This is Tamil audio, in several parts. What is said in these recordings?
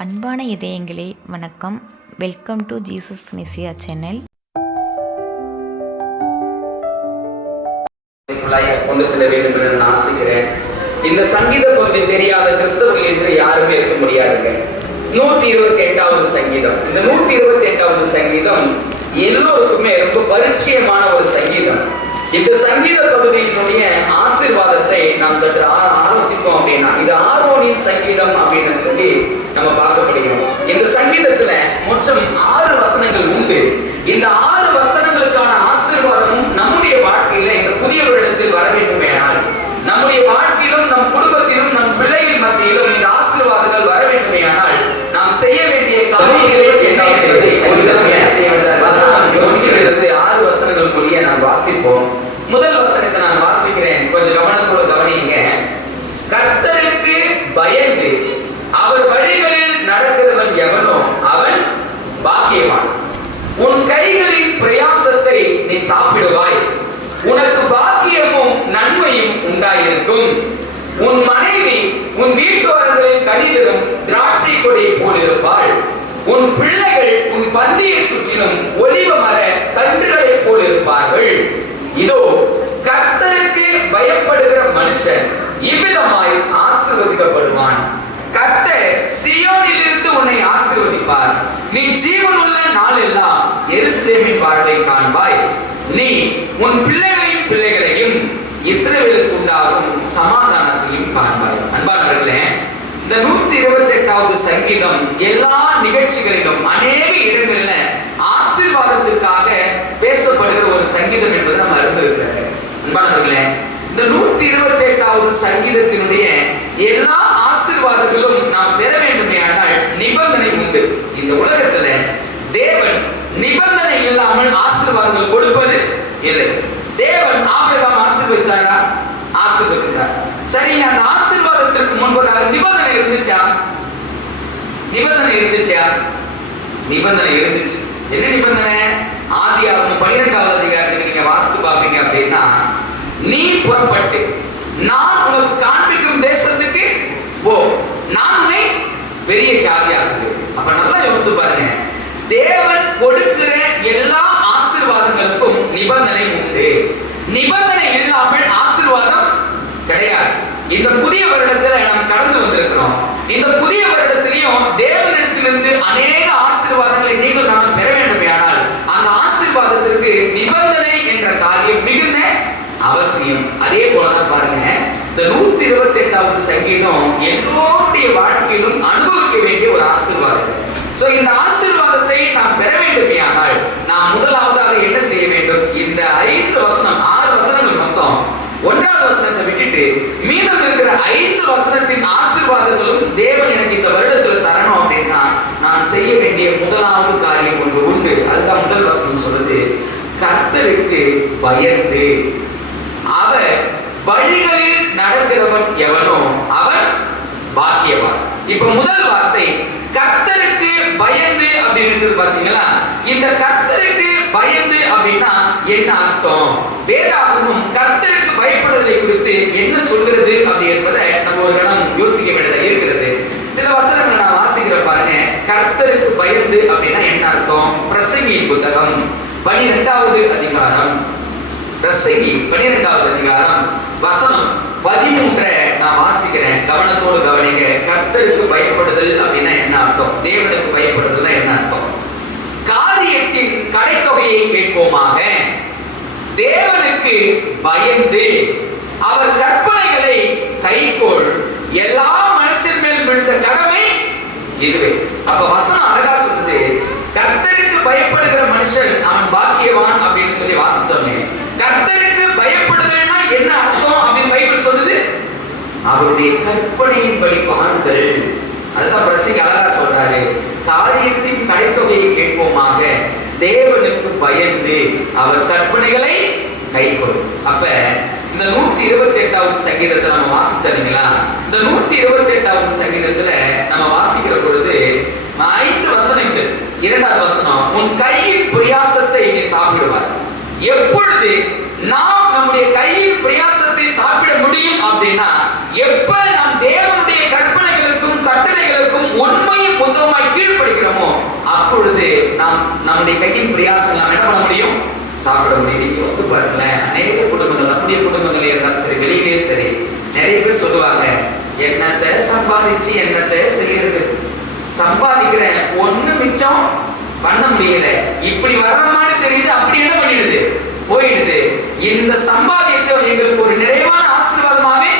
அன்பான இதயங்களே வணக்கம். Welcome to Jesus messiah channel. கொண்டு செல்ல வேண்டும் என்று நான் ஆசைக்கிறேன். இந்த சங்கீத பகுதி தெரியாத கிறிஸ்தவர்கள் என்று யாருமே இருக்க முடியாதுங்க. 128வது சங்கீதம். இந்த 128வது சங்கீதம் எல்லோருக்குமே ரொம்ப பரிச்சயமான ஒரு சங்கீதம். இந்த சங்கீத பகுதியினுடைய ஆசீர்வாதத்தை நாம் சற்று ஆலோசிப்போம் அப்படின்னா, இது ஆரோனின் சங்கீதம் அப்படின்னு சொல்லி நம்ம பார்க்க முடியும். இந்த சங்கீதத்துல மொத்தம் 6 வசனங்கள் உண்டு. இந்த 6 வசனங்களுக்கான ஆசீர்வாதமும் நம்முடைய வாழ்க்கையில இந்த புதிய வருடத்தில் வர வேண்டுமேனால், நம்முடைய வாழ்க்கையிலும் நம் குடும்பத்திலும் நம் பிள்ளைகள் மத்தியிலும் இந்த ஆசீர்வாதங்கள் வர வேண்டுமேயானால் நாம் செய்ய வேண்டிய காரியங்கள் என்ன என்பதை சங்கீதம் என்ன செய்ய வேண்டியது வசனம் யோசிக்கிறது. 6 வசனங்கள் கூடிய நாம் வாசிப்போம். முதல் வசனத்தை நான் வாசிக்கிறேன், கொஞ்சம் கவனத்தோடு கவனியுங்க. கர்த்தருக்கு பயந்து அவர் வழிகளில் நடக்கிறவன் எவனோ அவன் பாக்கியவான். உன் கைகளின் பிரயாசத்தை நீ சாப்பிடுவாய், உனக்கு பாக்கியமும் நன்மையும் உண்டாயிருக்கும். உன் மனைவி உன் வீட்டோரங்களில் கனிதரும் திராட்சை கொடியை போல் இருப்பாள். உன் பிள்ளைகள் உன் பந்தியை சுற்றிலும் ஒலிவ மர கன்றுகளை போல் இருப்பார்கள். இதோ கர்த்தருக்கு பயப்படுகிற மனுஷன் இவ்விதமாய் ஆசீர்வதிக்கப்படுவான். கர்த்தர் சீயோனிலிருந்து உன்னை ஆசீர்வதிப்பார். நீ ஜீவனுள்ள நாளெல்லாம் எருசலேமின் வாழ்வை காண்பாய். நீ உன் பிள்ளைகளின் பிள்ளைகளையும் இஸ்ரவேலுக்கு உண்டாகும் சமாதானத்தையும் காண்பாய். அன்பானவர்களே, இந்த 128வது சங்கீதம் எல்லா நிகழ்ச்சிகளிலும் அநேக இடங்களில் ஆசீர்வாதத்திற்காக பேசப்படுகிற ஒரு சங்கீதம் என்பதை நம்ம அறிந்திருக்கிறாங்க. அன்பானவர்களே, இந்த 128வது சங்கீதத்தினுடைய எல்லா ஆசீர்வாதங்களும் நாம் பெற வேண்டுமேயானால் நிபந்தனை உண்டு. இந்த உலகத்துல தேவன் நிபந்தனை இல்லாமல் ஆசீர்வாதங்கள் கொடுப்பது இல்லை. தேவன் ஆபிரகாம் ஆசீர்வதித்தாரா? ஆசீர்வதித்தார். சரிங்க, அந்த ஆசீர்வாதத்திற்கு முன்பதாக நிபந்தனை இருந்துச்சா? நிபந்தனை இருந்துச்சா? நிபந்தனை இருந்துச்சு. என்ன நிபந்தனை? ஆதியாகமம் 12வது அதிகாரத்துக்கு நீங்க வாசித்து பார்ப்பீங்க அப்படின்னா, நீ புறப்பட்டு நான் உனக்கு காண்பிக்கும் தேசத்துக்கு போ, நான் உன்னை பெரிய ஜாதியாக்குவேன். அப்ப நல்லா யோசித்து பாருங்க, தேவன் கொடுக்கிற எல்லா ஆசீர்வாதங்களுக்கும் நிபந்தனை உண்டு. நிபந்தனை இல்லாமல் ஆசீர்வாதம் கிடையாது. இந்த புதிய வருடத்துல நாம் கடந்து வந்திருக்கிறோம். இந்த புதிய வருடத்திலையும் தேவனிடத்திலிருந்து அநேக ஆசீர்வாதங்களை நீங்கள் நாம் பெற வேண்டுமேயானால் அந்த ஆசீர்வாதத்திற்கு நிபந்தனை என்ற காரியம் மிகுந்த அவசியம். அதே போலதான் பாருங்க, இந்த 128வது சங்கீதம் எல்லோருடைய வாழ்க்கையிலும் அனுபவிக்க வேண்டிய ஒரு ஆசீர்வாதம். சோ இந்த ஆசீர்வாதத்தை நாம் பெற வேண்டுமேயானால் நாம் முதலாவதாக என்ன செய்ய வேண்டும்? இந்த 5 வசனம், 6 வசனங்கள் மொத்தம், 1வது வசனத்தை விட்டுட்டு மீதம் இருக்கிற 5 வசனத்தின் ஆசீர்வாதங்களும் தேவன் எனக்கு இந்த வருடத்துல தரணும் அப்படின்னா நான் செய்ய வேண்டிய முதலாவது காரியம் ஒன்று உண்டு. அதுதான் முதல் வசனம் சொல்லுது, கர்த்தருக்கு பயந்து அவர் வழிகளில் நடக்கிறவன் எவனோ அவன் பாக்கியவான். இப்ப முதல் வார்த்தை கர்த்தருக்கு பயந்து அப்படின்னு பாத்தீங்களா? இந்த கர்த்தருக்கு பயந்து அப்படின்னா என்ன அர்த்தம்? வேதாகமும் கர்த்தருக்கு பயப்படுதலை குறித்து என்ன சொல்கிறது அப்படி என்பதை நம்ம ஒரு கணம் யோசிக்க வேண்டியதா இருக்கிறது. சில வசனங்களை நான் வாசிக்கிற பாருங்க. கர்த்தருக்கு பயந்து அப்படின்னா என்ன அர்த்தம்? பிரசங்கியின் புத்தகம் 12வது அதிகாரம், பிரசங்கி 12வது அதிகாரம் வசனம் 13 நான் வாசிக்கிறேன், கவனத்தோடு கவனிங்க. கர்த்தருக்கு பயப்படுதல் அப்படின்னா என்ன அர்த்தம்? தேவனுக்கு பயப்படுதல் என்ன அர்த்தம்? காரியத்தின் கடைத்தொகையை கேட்போமாக. தேவனுக்கு பயந்து அவர் கற்பனைகளை கைக்கொள், எல்லா மனுஷர் மேல் விழுந்த கடமை இதுவே. அப்ப வசனம் அழகா சொல்லுது, கர்த்தருக்கு பயப்படுகிற மனுஷன் அவன் பாக்கியவான் அப்படின்னு சொல்லி வாசிச்சோமே. கர்த்தருக்கு பயப்படுதல்னா என்ன அர்த்தம் அப்படின்னு பைபிள் சொல்லுது? அவருடைய கற்பனையின்படி பாடுதல். அதுதான் பிரசங்கி அழகா சொல்றாரு, காரியத்தின் கடைத்தொகையை கேட்போமாக, தேவனுக்கு பயந்து அவர் கற்பனைகளை கைக்கொள். அப்ப இந்த 128வது சங்கீதத்தை நம்ம வாசிச்சீங்களா? இந்த 128வது சங்கீதத்துல நம்ம வாசிக்கிற பொழுது 5 வசனங்கள். 2வது வசனம், உன் கையின் பிரயாசத்தை நீ சாப்பிடுவார். எப்பொழுது நாம் நம்முடைய கையின் பிரயாசத்தை சாப்பிட முடியும் அப்படின்னா, எப்ப நாம் தேவனுடைய கற்பனைகளுக்கும் கட்டளைகளுக்கும் உண்மையும் நம்முடைய கையின் பிரயாசம் நாம் என்ன பண்ண முடியும்? சாப்பிட முடியும். நீங்க யோசித்து பாருங்களேன், அநேக குடும்பங்கள், நம்முடைய குடும்பங்கள் இருந்தாலும் சரி, வெளியிலே சரி, நிறைய பேர் சொல்லுவாங்க, என்னத்தை சம்பாதிச்சு என்னத்தை செய்யறது, சம்பாதிக்கிறேன் ஒண்ணு மிச்சம் பண்ண முடியல, இப்படி வர்ற மாதிரி தெரியுது, அப்படி என்ன பண்ணிடுது, போயிடுது. இந்த சம்பாதியத்தை எங்களுக்கு ஒரு நிறைவான ஆசீர்வாதமாவே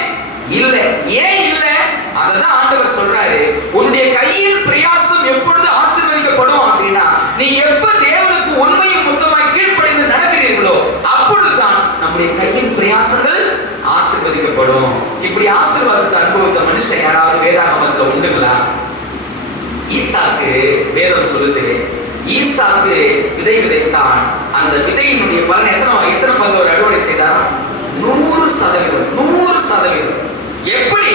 இல்லை. ஏன் இல்லை? அததான் ஆண்டவர் சொல்றாரு, உன்னுடைய கையின் பிரயாசம் எப்பொழுது ஆசீர்வதிக்கப்படும் அப்படின்னா, நீ எப்ப தேவனுக்கு உண்மையும் மொத்தமாய் கீழ்ப்படிந்து நடக்கிறீர்களோ அப்பொழுதுதான் நம்முடைய கையின் பிரயாசங்கள் ஆசீர்வதிக்கப்படும். இப்படி ஆசீர்வாதத்தை அனுபவித்த மனுஷன் யாராவது வேதாகமத்துல உண்டுங்களா? ஈசாக்கு வேதம் சொல்லுது, ஈசாக்கு விதை விதைத்தான். அந்த விதையினுடைய பலன் எத்தனை பங்கு ஒரு அறுவடை செய்தாரா? 100%. 100%. எப்படி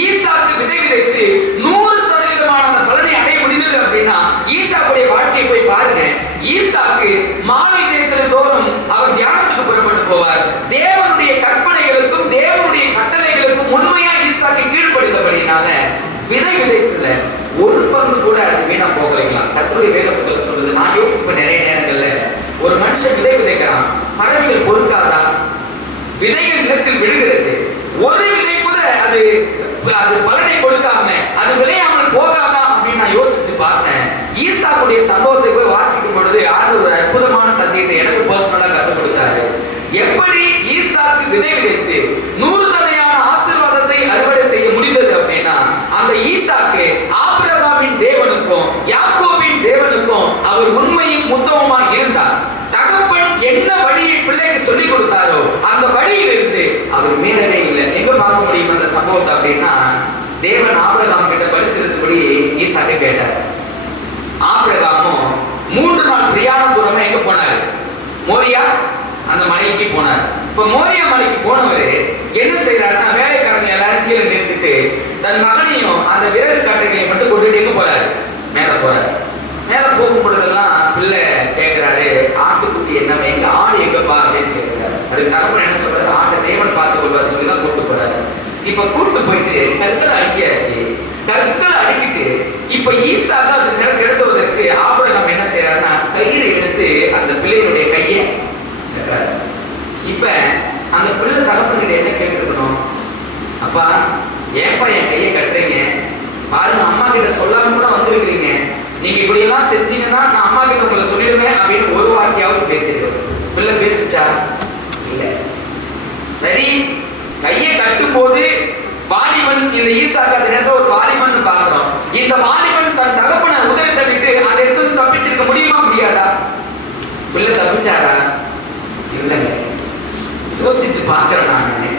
ஈசாக்கு விதை விதைத்து 100% அந்த பலனை அடைய முடிந்தது அப்படின்னா, ஈசாக்குடைய வாழ்க்கையை போய் பாருங்க. ஈசாக்கு மாலை நேரத்தில் தோறும் அவர் தியானத்துக்கு புறப்பட்டு போவார். தேவனுடைய கற்பனைகளுக்கும் தேவனுடைய கட்டளைகளுக்கும் உண்மையா ஈசாக்கு கீழ்ப்படிந்தபடினால விதை விதைப்புல ஒரு பங்கு கூட அது வீணா போகலைங்களா? கர்த்தருடைய வேத புத்தகம் சொல்லுது. நான் யோசிப்பேன் நிறைய நேரங்கள்ல, ஒரு மனுஷன் விதை விதைக்கிறான், பறவைகள் பொறுக்காதா? விதைகள் நிலத்தில் விழுகிறது, ஒரு விதை கூட அது பலனை கொடுக்காம அது விளையாமல் போகாதா அப்படின்னு நான் யோசிச்சு பார்த்தேன். ஈசாக்குடைய சம்பவத்தை போய் வாசிக்கும் பொழுது ஆண்டவர் ஒரு அற்புதமான சத்தியத்தை எனக்கு பர்சனலா கற்றுக் கொடுத்தாரு. எப்படி ஈசாக்கு விதை விதைத்து 100 தடையான ஆசீர்வாதத்தை அறுவடை செய்ய முடிந்தது அப்படின்னா, அந்த ஈசாக்கு ஆபிரகாமின் தேவனுக்கும் யாக்கோபின் தேவனுக்கும் அவர் உண்மையும் உத்தமமா இருந்தார். தகப்பன் என்ன வழியை பிள்ளைக்கு சொல்லிக் கொடுத்தாரோ அந்த வழியில் இருந்து அவர் மீறவே இல்லை. எங்க பார்க்க முடியும் அந்த சம்பவத்தை அப்படின்னா, தேவன் ஆபிரகாம் கிட்ட பரிசீலித்தபடி ஈசாக்கை கேட்டார். ஆபிரகாமும் 3 நாள் பிரயாண தூரமா எங்க போனாரு? மோரியா அந்த மலைக்கு போனார். இப்ப மோரியா மலைக்கு போனவர் என்ன செய்யறாருன்னா, வேலைக்காரங்க எல்லாரும் கீழே நிறுத்திட்டு தன் மகனையும் அந்த விறகு கட்டைகளை மட்டும் கொண்டுட்டு எங்க போறாரு? மேல போறாரு. மேல போகும் பொழுதெல்லாம் பிள்ளை கேட்கிறாரு, ஆட்டுக்குட்டி என்ன, எங்க ஆடு எங்கப்பா அப்படின்னு கேட்கிறாரு. அதுக்கு தகப்பன் என்ன சொல்றாரு, ஆட்டை தேவன் பார்த்து கொள்வார் சொல்லிதான் கூட்டு போறாரு. இப்ப கூட்டு போயிட்டு கற்களை அடுக்கியாச்சு. கற்களை அடுக்கிட்டு இப்ப ஈசாக்கு அது கிடத்துவதற்கு ஆபிரகாம் என்ன செய்யறாருன்னா, கயிறு எடுத்து அந்த பிள்ளையினுடைய கையை கட்டுறாரு. இப்ப அந்த பிள்ளை தகப்பன்கிட்ட என்ன கேட்டுருக்கணும், அப்பா ஏன்பா என் கையை கட்டுறீங்க, பாருங்க அம்மா கிட்ட சொல்லாம கூட வந்திருக்கிறீங்க, நீங்க இப்படி எல்லாம் செஞ்சீங்கன்னா நான் அம்மா கிட்ட உங்களை சொல்லிடுவேன் அப்படின்னு ஒரு வார்த்தையாவது பேசிடுவோம். பிள்ளை பேசிச்சா? இல்ல. சரி, கையை கட்டும் போது வாலிபன், இந்த ஈசாக்கு அந்த நேரத்தில் ஒரு வாலிபன் பார்க்கிறோம். இந்த வாலிபன் தன் தகப்பனை உதவி தள்ளிட்டு அதை எடுத்து தப்பிச்சிருக்க முடியுமா? முடியாதா? பிள்ளை தப்பிச்சாரா? இல்லைங்க. யோசிச்சு பார்க்கிறேன் நான்,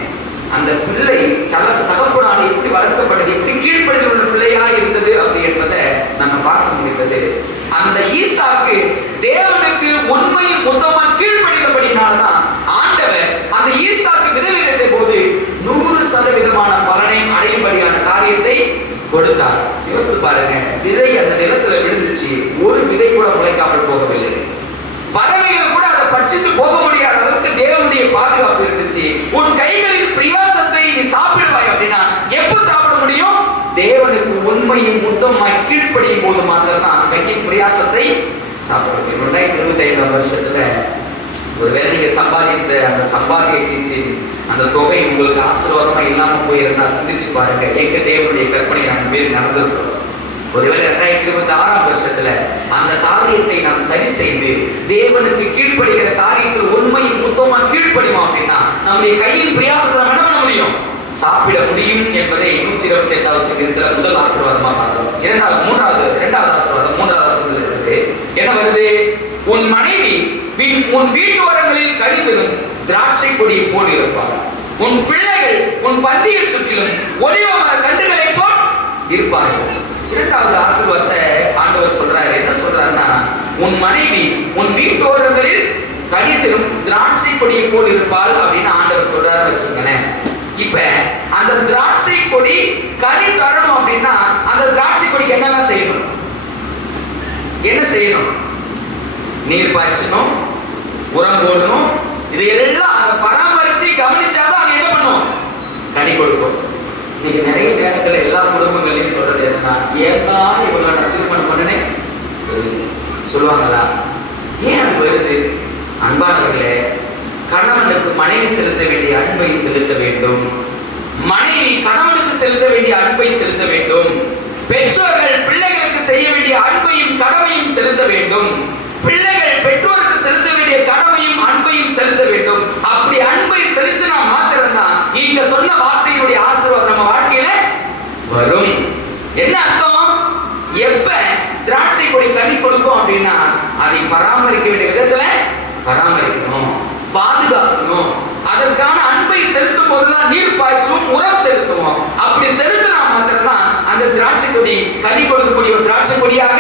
அந்த பிள்ளை தகப்பனால எப்படி வளர்க்கப்பட்டது, எப்படி கீழ்ப்படுதல் உள்ள பிள்ளையா இருந்தது அப்படி என்பதை நம்ம பார்க்க முடிந்தது. அந்த ஈசாக்கு தேவனுக்கு உண்மையும் மொத்தமா கீழ்ப்படிந்தபடினால்தான் ஆண்டவர் அந்த ஈசாக்கு விதை விதைத்த போது 100% பலனை அடையும்படியான காரியத்தை கொடுத்தார். யோசித்து பாருங்க, விதை அந்த நிலத்துல விழுந்துச்சு, ஒரு விதை கூட முளைக்காமல் போகவில்லை. பறவைகள் கூட அதை பட்சித்து போக முடியாத அளவுக்கு தேவனுடைய பாதுகாப்பு இருந்துச்சு. உன் கைகளின் பிரயாசத்தை நீ சாப்பிடுவாய் அப்படின்னா எப்ப சாப்பிட முடியும்? தேவனுக்கு உண்மையும் உத்தமமாய் கீழ்ப்படியும் போது மாத்திரம்தான் கையின் பிரயாசத்தை சாப்பிட முடியும். 2025 வருஷத்துல ஒருவேளை நீங்க சம்பாதித்த அந்த சம்பாதியத்தின் அந்த தொகை உங்களுக்கு ஆசீர்வாதமா இல்லாம போயிருந்தா சிந்திச்சு பாருங்க, எங்க தேவனுடைய கற்பனை நம்ம மீறி நடந்திருக்கிறோம். ஒருவேளை 2026 வருஷத்துல அந்த காரியத்தை நாம் சரி செய்து தேவனுக்கு கீழ்ப்படுகிற காரியத்தில் உண்மையும் மொத்தமா கீழ்ப்படிவோம் அப்படின்னா நம்முடைய கையின் பிரயாசத்தை நம்ம என்ன பண்ண முடியும்? சாப்பிட முடியும் என்பதை 128வது சங்கீதத்துல முதல் ஆசீர்வாதமா பார்க்கிறோம். இரண்டாவது ஆசீர்வாதம் 3வது வசனத்துல இருக்குது. என்ன வருது? உன் மனைவி உன் வீட்டோரங்களில் கனிதரும் திராட்சை கொடியை போல் இருப்பார். உன் பிள்ளைகள் உன் பந்தியை சுற்றிலும் ஒலிவ மர கன்றுகளை போல் இருப்பார்கள். இரண்டாவது ஆசீர்வாதத்தை ஆண்டவர் சொல்றாரு. என்ன சொல்றாருன்னா, உன் மனைவி உன் வீட்டோரங்களில் கனிதரும் திராட்சை கொடியை போல் இருப்பாள் அப்படின்னு ஆண்டவர் சொல்றாரு வச்சுக்கோங்களேன். இப்ப அந்த திராட்சை கொடி கனி தரணும் அப்படின்னா அந்த திராட்சை கொடிக்கு என்னெல்லாம் செய்யணும்? என்ன செய்யணும்? நீர் பாய்ச்சணும், உரம் போடணும், இது எல்லாம் அதை பராமரிச்சு கவனிச்சாதான் அது என்ன பண்ணும்? கனி கொடுக்கும். இன்னைக்கு நிறைய நேரத்தில் எல்லா குடும்பங்களையும் சொல்றது என்னன்னா, ஏன்தான் இவங்களை நான் திருமணம் பண்ணனே சொல்லுவாங்களா? ஏன் அது வருது? அன்பானவர்களே, கணவனுக்கு மனைவி செலுத்த வேண்டிய அன்பை செலுத்த வேண்டும். மனைவி கணவனுக்கு செலுத்த வேண்டிய அன்பை செலுத்த வேண்டும். பெற்றோர்கள் பிள்ளைகளுக்கு செய்ய வேண்டிய அன்பையும் கடமையும் செலுத்த வேண்டும். பிள்ளைகள் பெற்றோருக்கு செலுத்த வேண்டிய கடமையும் அன்பையும் செலுத்த வேண்டும். அப்படி அன்பை செலுத்தினா மாத்திரம்தான் இங்க சொன்ன வார்த்தையுடைய ஆசீர்வாதம் நம்ம வாழ்க்கையில வரும். என்ன அர்த்தம்? எப்ப திராட்சை கொடி கனி கொடுக்கும் அப்படின்னா அதை பராமரிக்க வேண்டிய விதத்துல பராமரிக்கணும், பாதுகாக்கணும். அதற்கான அன்பை செலுத்தும் போதுதான் நீர் பாய்ச்சுவோம், உரம் செலுத்துவோம். அப்படி செலுத்தினா மாத்திரம்தான் அந்த திராட்சை கொடி கனி கொடுக்கக்கூடிய ஒரு திராட்சை கொடியாக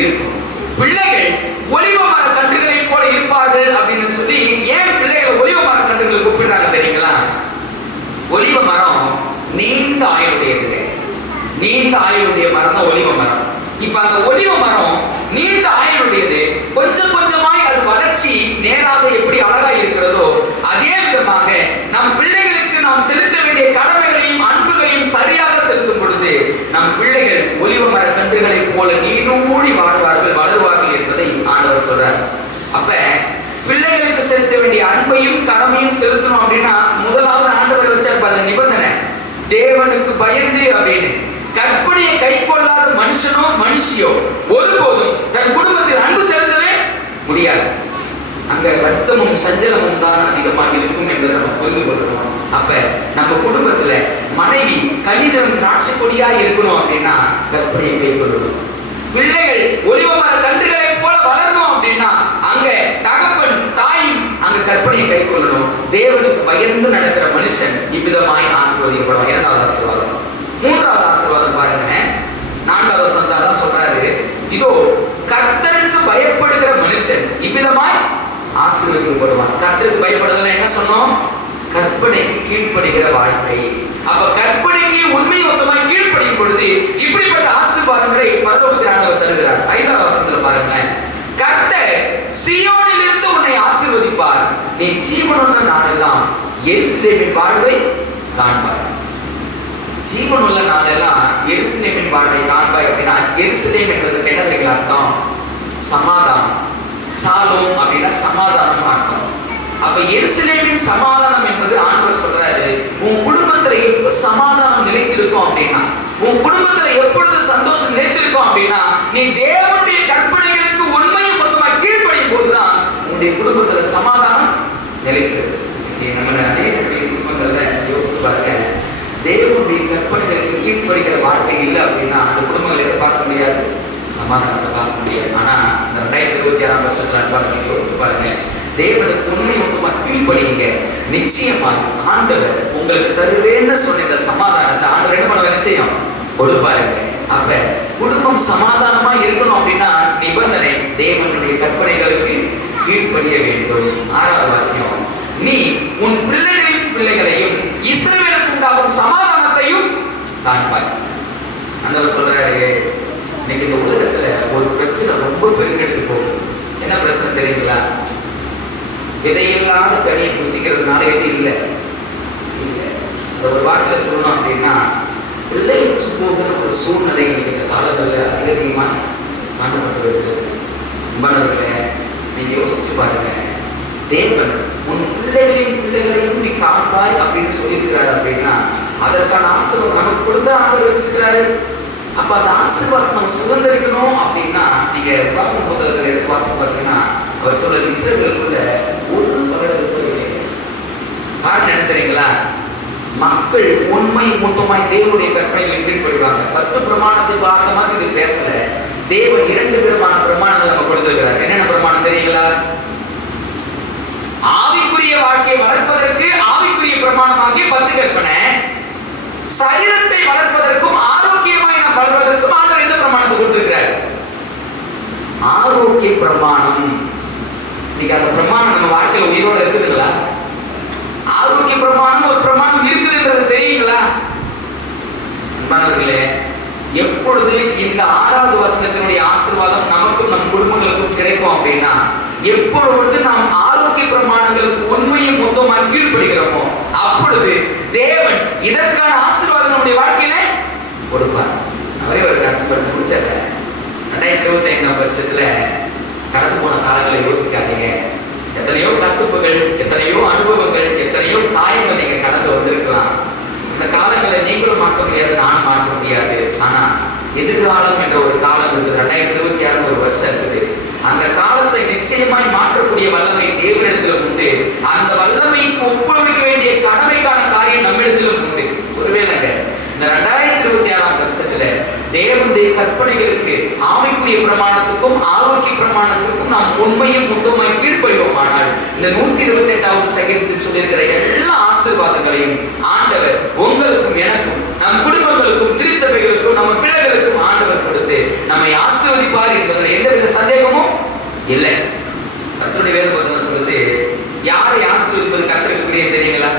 இருக்கும். பிள்ளைகள் ஒலிவ மர கன்றுகளை போல இருப்பார்கள் அப்படின்னு சொல்லி ஏன் பிள்ளைகளை ஒலிவ மர கன்றுகளை கூப்பிடுறாங்க தெரியுங்களா? ஒலிவ மரம் நீண்ட ஆயுளுடையது. நீண்ட ஆயுளுடைய மரம் தான் ஒலிவ மரம். இப்ப அந்த ஒலிவ மரம் நீண்ட ஆயுளுடையது. கொஞ்சம் கொஞ்சமாய் அது வளர்ச்சி நேராக எப்படி அழகா இருக்கிறதோ அதே விதமாக நம் பிள்ளைகளுக்கு நாம் செலுத்த வேண்டிய கடமைகளையும் அன்புகளையும் சரியாக செலுத்தும் பொழுது நம் பிள்ளைகள் ஒலிவ மர கன்றுகளை போல நீடூழி வாழ்வார்கள், வளருவார்கள் என்பதை ஆண்டவர் சொல்றார். அப்ப பிள்ளைகளுக்கு செலுத்த வேண்டிய அன்பையும் கடமையும் செலுத்தணும் அப்படின்னா முதலாவது ஆண்டவர் வச்சார் பாருங்க நிபந்தனை, தேவனுக்கு பயந்து அப்படின்னு. கற்பனையை கை கொள்ளாத மனுஷனோ மனுஷியோ ஒருபோதும் தன் குடும்பத்தில் அன்பு செலுத்தவே முடியாது. அங்க வருத்தமும் சஞ்சலமும் தான் அதிகமாக இருக்கும் என்பதை நம்ம புரிந்து கொள்ளணும். அப்ப நம்ம குடும்பத்துல மனைவி கனிதம் திராட்சை கொடியா இருக்கணும் அப்படின்னா கற்பனையை கை கொள்ளணும். பிள்ளைகள் ஒலிவ மர கன்றுகளை போல வளரணும் அப்படின்னா அங்க தகப்பன் தாயும் அந்த கற்பனையை கை கொள்ளணும். தேவனுக்கு பயந்து நடக்கிற மனுஷன் இவ்விதமாய் ஆசீர்வதிக்கப்படுவான். இரண்டாவது ஆசீர்வாதம். மூன்றாவது ஆசீர்வாதம் பாருங்க, 4வது வசனத்துல தான் சொல்றாரு, இதோ கர்த்தருக்கு பயப்படுகிற மனுஷன் இவ்விதமாய் ஆசீர்வதிக்கப்படுவான். கர்த்தருக்கு பயப்படுதல் என்ன சொன்னோம்? கற்பனைக்கு கீழ்ப்படுகிற வாழ்க்கை. அப்ப கற்பனைக்கு உண்மை மொத்தமாய் கீழ்ப்படியும் பொழுது இப்படிப்பட்ட ஆசீர்வாதங்களை பரலோகத்தில் ஆண்டவர் தருகிறார். 5வது வசனத்துல பாருங்க, கர்த்தர் சீயோனில் இருந்து உன்னை ஆசீர்வதிப்பார், நீ ஜீவனுள்ள நாளெல்லாம் எருசலேமின் வாழ்வை காண்பாய். ஜீவனுள்ள நாளெல்லாம் எருசலேமின் வாழ்வை காண்பாய் அப்படின்னா எருசலேம் என்பதற்கு என்ன தெரியுங்களா அர்த்தம்? சமாதானம். சாலோம் அப்படின்னா சமாதானம் அர்த்தம். அப்ப எருசலேமின் சமாதானம் என்பது ஆண்டவர் சொல்றாரு, உன் குடும்பத்துல எப்ப சமாதானம் நிலைத்திருக்கும் அப்படின்னா, உன் குடும்பத்துல எப்பொழுது சந்தோஷம் நிலைத்திருக்கும் அப்படின்னா நீ தேவனுடைய கற்பனைகளுக்கு உண்மையை மொத்தமா கீழ்ப்படியும் போதுதான் உன்னுடைய குடும்பத்துல சமாதானம் நிலைத்திருக்கும். இன்னைக்கு நம்ம அநேகருடைய குடும்பங்கள்ல யோசித்து பாருங்க, தேவனுடைய கற்பனைகளுக்கு கீழ்ப்படுகிற வாழ்க்கை இல்லை அப்படின்னா அந்த குடும்பங்களை பார்க்க முடியாது, சமாதானத்தை பார்க்க முடியாது. ஆனா இந்த 2026ஆம் வருஷத்துல பாருங்க, யோசித்து பாருங்க, தேவனுக்கு உண்மை மொத்தமா கீழ்ப்படியுங்க, நிச்சயமா ஆண்டவர் உங்களுக்கு தருவேன்னு சொன்ன இந்த சமாதானத்தை ஆண்டவர் என்ன பண்ணுவார்? நிச்சயம் கொடுப்பாருங்க. அப்ப குடும்பம் சமாதானமா இருக்கணும் அப்படின்னா நிபந்தனை தேவனுடைய கற்பனைகளுக்கு கீழ்ப்படிய வேண்டும். 6வது வாக்கியம், நீ உன் பிள்ளைகளின் பிள்ளைகளையும் இஸ்ரவேலுக்கு உண்டாகும் சமாதானத்தையும் காண்பாய். ஆண்டவர் சொல்றாரு, இன்னைக்கு இந்த உலகத்துல ஒரு பிரச்சனை ரொம்ப பெருக்கெடுத்து போகும். என்ன பிரச்சனை தெரியுங்களா? விதையில்லாத கனியை புசிக்கிறதுனால எது இல்லை இல்லை. அந்த ஒரு வார்த்தையில சொல்லணும் அப்படின்னா பிள்ளையற்று போகிற ஒரு சூழ்நிலை இன்னைக்கு இந்த காலங்களில் அதிகமாக காணப்பட்டு வருகிறது. அன்பானவர்களே, நீங்க யோசிச்சு பாருங்க, தேவன் உன் பிள்ளைகளின் பிள்ளைகளையும் நீ காண்பாய் அப்படின்னு சொல்லியிருக்கிறாரு அப்படின்னா அதற்கான ஆசீர்வாதம் நமக்கு கொடுத்த ஆண்டவர் வச்சிருக்கிறாரு. அப்ப அந்த ஆசீர்வாதம் நம்ம சுதந்திரிக்கணும் அப்படின்னா நீங்க உபாகம புத்தகத்தில் எடுத்து வாசித்து பார்த்தீங்கன்னா அவர் சொல்ற இஸ்ரவேலுக்குள்ள ஒரு பகடல் கூட இல்லை. காரணம் என்ன தெரியுங்களா? மக்கள் உண்மை மொத்தமாய் தேவனுடைய கற்பனைகளை கீழ்ப்படுவாங்க. 10 பிரமாணத்தை பார்த்த மாதிரி இது பேசல. தேவன் 2 விதமான பிரமாணங்கள் நம்ம கொடுத்திருக்கிறார். என்னென்ன பிரமாணம் தெரியுங்களா? ஆவிக்குரிய வாழ்க்கையை வளர்ப்பதற்கு ஆவிக்குரிய பிரமாணமாகிய 10 கற்பனை, சரீரத்தை வளர்ப்பதற்கும் ஆரோக்கியமாய் நாம் வளர்வதற்கும் ஆண்டவர் எந்த பிரமாணத்தை கொடுத்திருக்கிறார்? ஆரோக்கிய பிரமாணம். இன்னைக்கு அந்த பிரமாணம் நம்ம வாழ்க்கையில் உயிரோட இருக்குதுங்களா? ஆரோக்கிய பிரமாணம் ஒரு பிரமாணம் இருக்குதுன்றது தெரியுங்களா? அன்பானவர்களே, எப்பொழுது இந்த 6வது வசனத்தினுடைய ஆசீர்வாதம் நமக்கும் நம் குடும்பங்களுக்கும் கிடைக்கும் அப்படின்னா எப்பொழுது நாம் ஆரோக்கிய பிரமாணங்களுக்கு உண்மையை மொத்தமாக கீழ்ப்படுகிறோமோ அப்பொழுது தேவன் இதற்கான ஆசீர்வாதம் நம்முடைய வாழ்க்கையில கொடுப்பார். ஒரே ஒரு காசு சொல்லி முடிச்சிடுறேன். 2025ஆம் வருஷத்துல கடந்து போன காலங்களை யோசிக்காதீங்க. எத்தனையோ கசப்புகள், எத்தனையோ அனுபவங்கள், எத்தனையோ காயங்கள் நீங்க கடந்து வந்திருக்கலாம். அந்த காலங்களை நீங்களும் மாற்ற முடியாது, நானும் மாற்ற முடியாது. ஆனா எதிர்காலம் என்ற ஒரு காலம் இருக்குது. 2026 ஒரு வருஷம் இருக்குது. அந்த காலத்தை நிச்சயமாய் மாற்றக்கூடிய வல்லமை தேவனிடத்திலும் உண்டு. அந்த வல்லமைக்கு ஒப்புழைக்க வேண்டிய கடமைக்கான காரியம் நம்மிடத்திலும் உண்டு. ஒருவேளைங்க இந்த 2026 வருஷத்துல தேவனுடைய கற்பனைகளுக்கு, ஆவிக்குரிய பிரமாணத்துக்கும் ஆரோக்கிய பிரமாணத்துக்கும் நாம் உண்மையும் முத்தமாய் கீழ்ப்படிவோமானால் இந்த 128வது சங்கீதத்தில் சொல்லியிருக்கிற எல்லா ஆசீர்வாதங்களையும் ஆண்டவர் உங்களுக்கும் எனக்கும் நம் குடும்பங்களுக்கும் திருச்சபைகளுக்கும் நம்ம பிள்ளைகளுக்கும் ஆண்டவர் கொடுத்து நம்மை ஆசீர்வதிப்பார் என்பதில் எந்தவித சந்தேகமும் இல்லை. கர்த்தருடைய வேத புத்தகம் சொல்லுது, யாரை ஆசீர்வதிப்பது கர்த்தருக்கு பிரியம் தெரியுங்களா?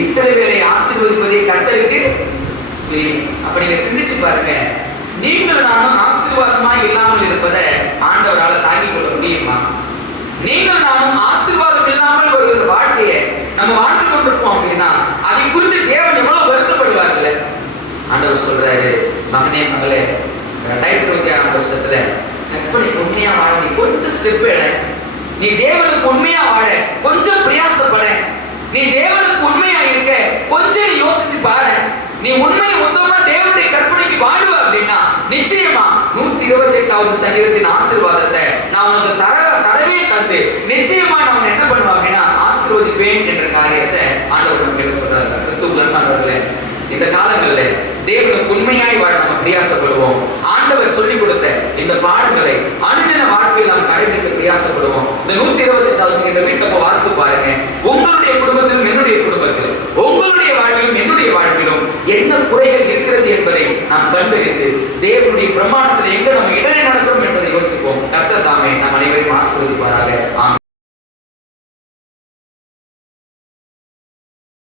இஸ்ரவேலை ஆசீர்வதிப்பதே கர்த்தருக்கு பிரியம். அப்ப நீங்க சிந்திச்சு பாருங்க, நீங்கள் நானும் ஆசீர்வாதமா இல்லாமல் இருப்பதை ஆண்டவரால் தாங்கிக் கொள்ள முடியுமா? நீங்கள் நானும் ஆசீர்வாதம் இல்லாமல் ஒரு வாழ்க்கையை நம்ம வாழ்ந்து கொண்டிருப்போம் அப்படின்னா அதை குறித்து தேவன் எவ்வளவு வருத்தப்படுவார்கள். ஆண்டவர் சொல்றாரு, மகனே மகளே, 2026 வருஷத்துல கற்பனை உண்மையா வாழ நீ கொஞ்சம் ஸ்டெப் எட, நீ தேவனுக்கு உண்மையா வாழ கொஞ்சம் பிரயாசப்பட, நீ தேவனுக்கு உண்மையா இருக்க கொஞ்சம் யோசிச்சு பாரு. நீ உண்மை உத்தமமா தேவனுடைய கற்பனைக்கு வாழுவ அப்படின்னா நிச்சயமா 128வது சங்கீதத்தின் ஆசீர்வாதத்தை நான் உனக்கு தரவே தந்து நிச்சயமா நான் என்ன பண்ணுவேன் அப்படின்னா ஆசீர்வதிப்பேன் என்ற காரியத்தை ஆண்டவர் நம்ம கிட்ட சொல்றாரு. கிறிஸ்துவர்களே, இந்த காலங்களில் தேவனுக்கு உண்மையாய் வாழ நம்ம பிரயாசப்படுவோம். ஆண்டவர் சொல்லிக் கொடுத்த இந்த பாடங்களை அனுதின வாழ்க்கையில் நாம் கடைபிடிக்க பிரயாசப்படுவோம். இந்த 128வது சங்கீதத்தை வீட்டை வாசித்து பாருங்க. உங்களுடைய குடும்பத்திலும் என்னுடைய குடும்பத்திலும், உங்களுடைய வாழ்விலும் என்னுடைய வாழ்விலும் என்ன குறைகள் இருக்கிறது என்பதை நாம் கண்டறிந்து தேவனுடைய பிரமாணத்தில் எங்க நம்ம இடரை நடக்கிறோம் என்பதை யோசிப்போம். கர்த்தர் தாமே நம் அனைவரையும் ஆசீர்வதிப்பாராக.